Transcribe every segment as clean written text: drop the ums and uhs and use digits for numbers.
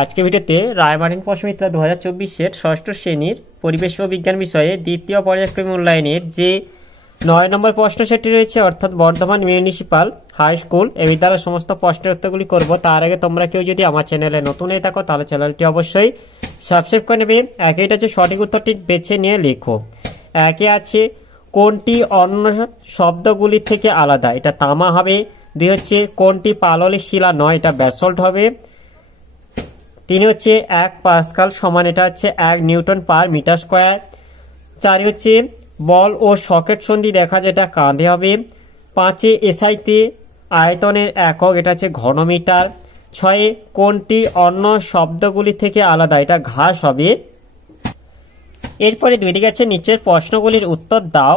আজকে ভিডিওতে রায়মার্টিন প্রশ্নবিদ্যা 2024-এর ষষ্ঠ শ্রেণীর পরিবেশ ও বিজ্ঞান বিষয়ে দ্বিতীয় পর্যায়ক্রমিক মূল্যায়নের যে 9 নম্বর প্রশ্ন সেটি রয়েছে, অর্থাৎ বর্ধমান মিউনিসিপাল হাই স্কুল এই বিদ্যালয়ের সমস্ত প্রশ্নের উত্তরগুলি করব। তার আগে তোমরা কেউ যদি আমার চ্যানেলে নতুন হয়ে থাকো তাহলে চ্যানেলটি অবশ্যই সাবস্ক্রাইব করে নেবে। একইটা যে সঠিক উত্তরটি বেছে নিয়ে লেখো। একে আছে কোনটি অন্য শব্দগুলি থেকে আলাদা, এটা তামা হবে। 2 হচ্ছে কোনটি পাললিক শিলা নয়, এটা ব্যাসল্ট হবে। 3 হচ্ছে 1 পাস্কাল সমান, এটা হচ্ছে 1 নিউটন পার মিটার স্কোয়ার। 4 হচ্ছে বল ও সকেট সন্ধি দেখা যেটা কাঁধে হবে। 5 এসআইতে আয়তনের একক, এটা হচ্ছে ঘনমিটার। 6 কোনটি অন্য শব্দগুলি থেকে আলাদা, এটা ঘাস হবে। এরপরে 2 দিকে আছে নিচের প্রশ্নগুলির উত্তর দাও।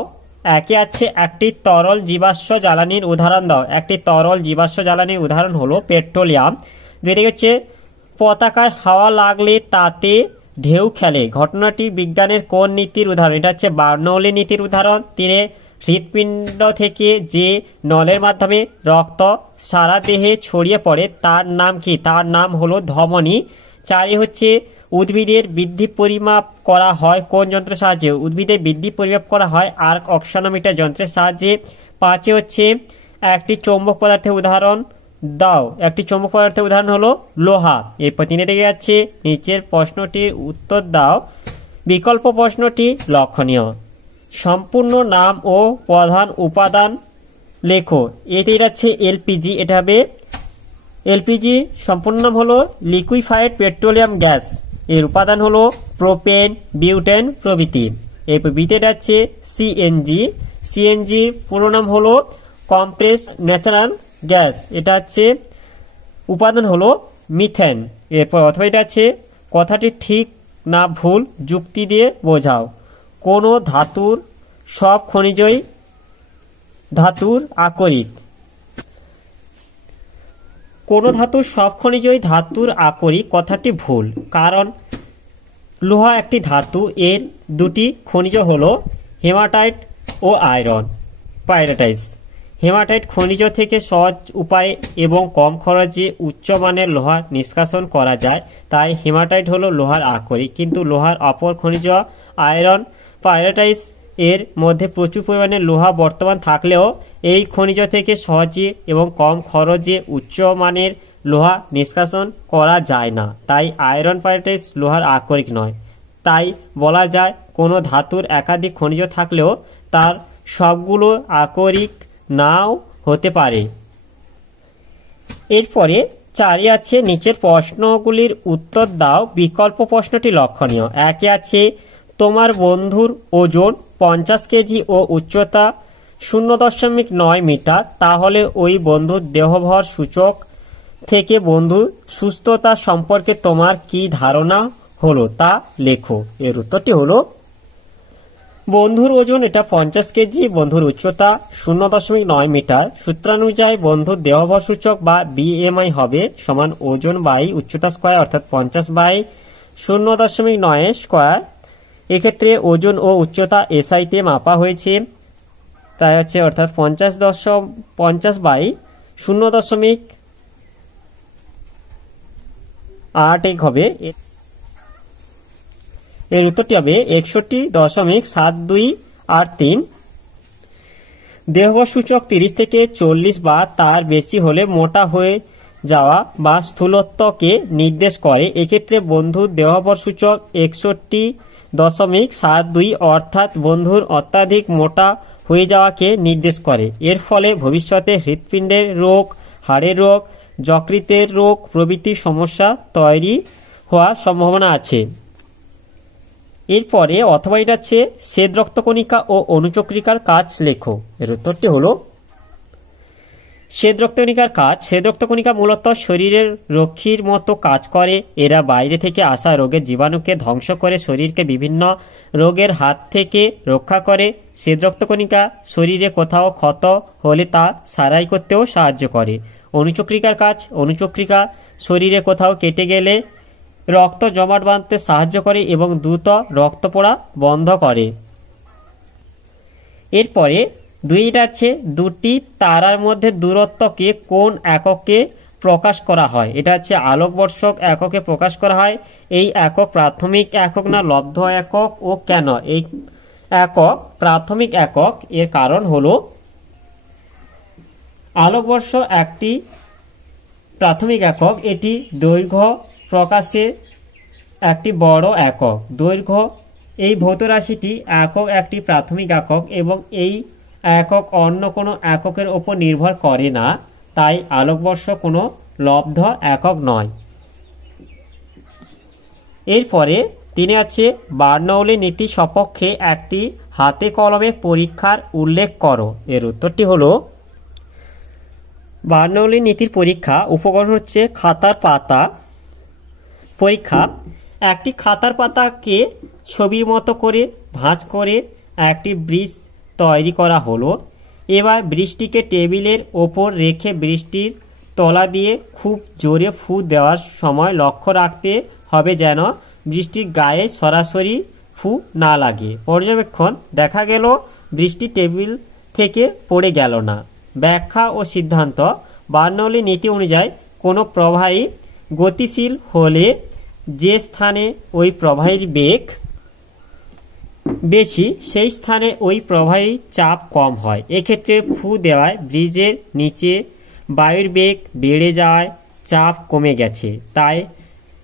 একে আছে একটি তরল জীবাশ্ম জ্বালানির উদাহরণ দাও। একটি তরল জীবাশ্ম জ্বালানির উদাহরণ হলো পেট্রোলিয়াম। 2 দিকে হচ্ছে পতাকায় হাওয়া লাগলে তাতে ঢেউ খেলে, ঘটনাটি বিজ্ঞানের কোন নীতির উদাহরণ, এটা হচ্ছে বার্নৌলি নীতির উদাহরণ। 3 হৃৎপিণ্ড থেকে যে নলের মাধ্যমে রক্ত সারা দেহে ছড়িয়ে পড়ে তার নাম কি, তার নাম হলো ধমনী। 4 হচ্ছে উদ্ভিদের বৃদ্ধি পরিমাপ করা হয় কোন যন্ত্রের সাহায্যে, উদ্ভিদের বৃদ্ধি পরিমাপ করা হয় আর্ক অক্সানোমিটার যন্ত্রের সাহায্যে। 5 হচ্ছে একটি চৌম্বক পদার্থের উদাহরণ দাও। একটি চৌম্বক পদার্থের উদাহরণ হলো লোহা। এরপর 3 দিকে যাচ্ছে নিচের প্রশ্নটির উত্তর দাও। বিকল্প প্রশ্নটি লক্ষণীয়। সম্পূর্ণ নাম ও প্রধান উপাদান লেখো। এতে যাচ্ছে এলপিজি, এটা হবে এলপিজি সম্পূর্ণ নাম হলো লিকুইফাইড পেট্রোলিয়াম গ্যাস, এর উপাদান হলো প্রোপেন, বিউটেন প্রভৃতি। এরপর বিতে যাচ্ছে সিএনজি, সিএনজি পুরো নাম হলো কম্প্রেস ন্যাচারাল গ্যাস, এটা হচ্ছে উপাদান হলো মিথেন। এরপর অথবা এটা আছে কথাটি ঠিক না ভুল যুক্তি দিয়ে বোঝাও। কোনো ধাতুর সব খনিজই ধাতুর আকরিক, কোনো ধাতুর সব খনিজই ধাতুর আকরিক কথাটি ভুল, কারণ লোহা একটি ধাতু, এর 2টি খনিজ হলো হেমাটাইট ও আয়রন পাইরেটাইট। হেমাটাইট খনিজ থেকে সহজ উপায়ে এবং কম খরচে উচ্চমানের লোহা নিষ্কাশন করা যায়, তাই হেমাটাইট হলো লোহার আকরিক। কিন্তু লোহার অপর খনিজ আয়রন পাইরেটাইট এর মধ্যে প্রচুর পরিমাণে লোহা বর্তমান থাকলেও এই খনিজ থেকে সহজে এবং কম খরচে উচ্চমানের লোহা নিষ্কাশন করা যায় না, তাই আয়রন পাইরেটাইট লোহার আকরিক নয়। তাই বলা যায় কোনো ধাতুর একাধিক খনিজ থাকলেও তার সবগুলো আকরিক নাও হতে পারে। এরপরে 4 আছে নিচের প্রশ্নগুলির উত্তর দাও। বিকল্প প্রশ্নটি লক্ষণীয়। একে আছে তোমার বন্ধুর ওজন 50 কেজি ও উচ্চতা 0.9 মিটার, তাহলে ওই বন্ধুর দেহভর সূচক থেকে বন্ধুর সুস্থতা সম্পর্কে তোমার কি ধারণা হলো তা লেখো। এর উত্তরটি হলো বন্ধুর ওজন এটা 50 কেজি, বন্ধুর উচ্চতা 0.9 মিটার। সূত্রানুযায়ী বন্ধুর দেহভর সূচক বা বিএমআই হবে সমান ওজন বাই উচ্চতা স্কয়ার, অর্থাৎ 50 বাই 0.9 স্কয়ার। এক্ষেত্রে ওজন ও উচ্চতা এসআইতে মাপা হয়েছে, তাই হচ্ছে অর্থাৎ 50 বাই 0.8 হবে। এর উত্তরটি হবে 61.7283। দেহভর সূচক 30 থেকে 40 বা তার বেশি হলে মোটা হয়ে যাওয়া বা স্থূলত্বকে নির্দেশ করে। এক্ষেত্রে বন্ধুর দেহভর সূচক 61.72 অর্থাৎ বন্ধুর অত্যাধিক মোটা হয়ে যাওয়াকে নির্দেশ করে। এর ফলে ভবিষ্যতে হৃৎপিণ্ডের রোগ, হাড়ের রোগ, যকৃতের রোগ প্রভৃতি সমস্যা তৈরি হওয়ার সম্ভাবনা আছে। এরপরে অথবা এটা হচ্ছে শ্বেত রক্তকণিকা ও অনুচক্রিকার কাজ লেখো। এর উত্তরটি হলো শ্বেত রক্তকণিকার কাজ। শ্বেত রক্তকণিকা মূলত শরীরের রক্ষীর মতো কাজ করে। এরা বাইরে থেকে আসা রোগের জীবাণুকে ধ্বংস করে শরীরকে বিভিন্ন রোগের হাত থেকে রক্ষা করে। শ্বেত রক্তকণিকা শরীরে কোথাও ক্ষত হলে তা সারাই করতেও সাহায্য করে। অনুচক্রিকার কাজ, অনুচক্রিকা শরীরে কোথাও কেটে গেলে রক্ত জমাট বাঁধতে সাহায্য করে এবং দ্রুত রক্ত পড়া বন্ধ করে। এরপরে 2 আছে দুটি তারার মধ্যে দূরত্বকে কোন এককে প্রকাশ করা হয়, এটা হচ্ছে আলোকবর্ষক এককে প্রকাশ করা হয়। এই একক প্রাথমিক একক না লব্ধ একক ও কেন? এই একক প্রাথমিক একক, এর কারণ হলো আলোকবর্ষ একটি প্রাথমিক একক, এটি দৈর্ঘ্য প্রকাশের একটি বড় একক। দৈর্ঘ্য এই ভৌত রাশিটি একক একটি প্রাথমিক একক এবং এই একক অন্য কোনো এককের ওপর নির্ভর করে না, তাই আলোকবর্ষ কোনো লব্ধ একক নয়। এরপরে তিনি আছে বার্নৌলি নীতি সপক্ষে একটি হাতে কলমে পরীক্ষার উল্লেখ করো। এর উত্তরটি হলো বার্নৌলি নীতির পরীক্ষা উপকরণ হচ্ছে খাতার পাতা। পরীক্ষা, একটি খাতার পাতাকে ছবির মতো করে ভাঁজ করে একটি ব্রিজ তৈরি করা হলো। এবার ব্রিজটিকে টেবিলের ওপর রেখে ব্রিজটির তলা দিয়ে খুব জোরে ফু দেওয়ার সময় লক্ষ্য রাখতে হবে যেন ব্রিজটির গায়ে সরাসরি ফু না লাগে। পর্যবেক্ষণ, দেখা গেল ব্রিজটি টেবিল থেকে পড়ে গেল না। ব্যাখ্যা ও সিদ্ধান্ত, বার্নৌলি নীতি অনুযায়ী কোনো প্রবাহী গতিশীল হলে যে স্থানে ওই প্রবাহীর বেগ বেশি সেই স্থানে ওই প্রবাহীর চাপ কম হয়। এক্ষেত্রে ফু দেওয়ায় ব্রিজের নিচে বায়ুর বেগ বেড়ে যায়, চাপ কমে গেছে, তাই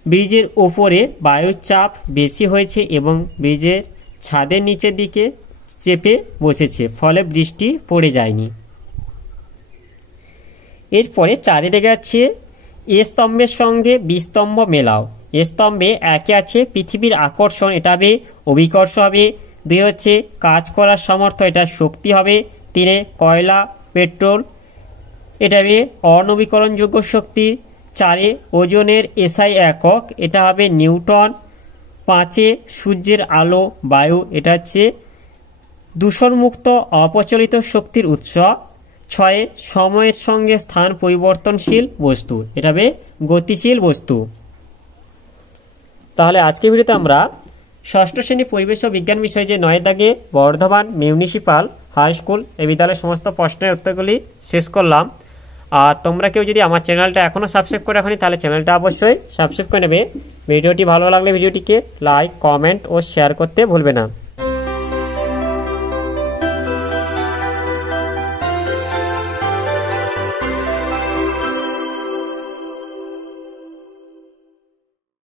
ব্রিজের ওপরে বায়ুর চাপ বেশি হয়েছে এবং ব্রিজের ছাদের নিচের দিকে চেপে বসেছে, ফলে বৃষ্টি পড়ে যায়নি। এরপরে চারিদিকে আছে এ স্তম্ভের সঙ্গে বি স্তম্ভ মেলাও। এ স্তম্ভে একে আছে পৃথিবীর আকর্ষণ, এটা হবে অভিকর্ষ হবে। 2 হচ্ছে কাজ করার সামর্থ্য, এটা শক্তি হবে। 3 কয়লা পেট্রোল, এটা হবে অনবীকরণযোগ্য শক্তি। 4 ওজনের এসআই একক, এটা হবে নিউটন। 5 সূর্যের আলো বায়ু, এটা হচ্ছে দূষণমুক্ত অপ্রচলিত শক্তির উৎস। 6 সময়ের সঙ্গে স্থান পরিবর্তনশীল বস্তু, এটা হবে গতিশীল বস্তু। তাহলে আজকের ভিডিওতে আমরা ষষ্ঠ শ্রেণী পরিবেশ ও বিজ্ঞান বিষয়ে যে 9 দাগে বর্ধমান মিউনিসিপাল হাই স্কুল এই বিদ্যালয়ের সমস্ত প্রশ্নের উত্তরগুলি শেষ করলাম। আর তোমরা কেউ যদি আমার চ্যানেলটা এখনও সাবস্ক্রাইব করে রাখোনি তাহলে চ্যানেলটা অবশ্যই সাবস্ক্রাইব করে নেবে। ভিডিওটি ভালো লাগলে ভিডিওটিকে লাইক, কমেন্ট ও শেয়ার করতে ভুলবে না।